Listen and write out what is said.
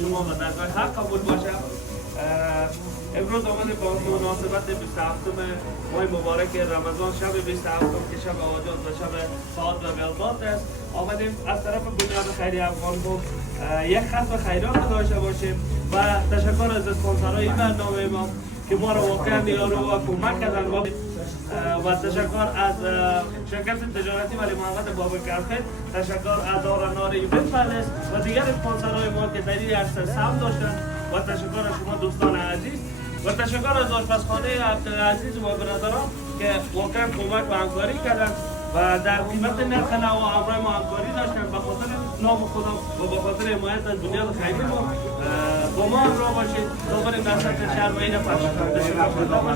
شما به درگاه حق قبول باشه. امروز آمده با مناسبت 27 ماه مبارک رمضان، شب 27 که شب آجاز و شب سعاد و بیلبات است، آمدیم از طرف بنیاد خیریه افغان بود یک ختم خیرات داشته باشیم و تشکر از اسپانسرهای این برنامه ما که ما را واقعا یارو و کمک کردن و تشکر از شرکت تجارتی ولی محمد بابکرخت، تشکر از آرانار ایونت پلس و دیگر اسپانسرهای ما که در این عرصه سهم داشتن و تشکر از شما دوستان عزیز و تشکر از آشپزخانه عبدالعزیز و برادران که واقعا کمک و همکاری کردند و در قیمت نرخ نو و همراه ما همکاری داشتن. به خاطر نام خدا و به خاطر حمایت از بنیاد خیریه ما با ما همراه باشید تا بریم در سطح شهر و این پخش کننده شما.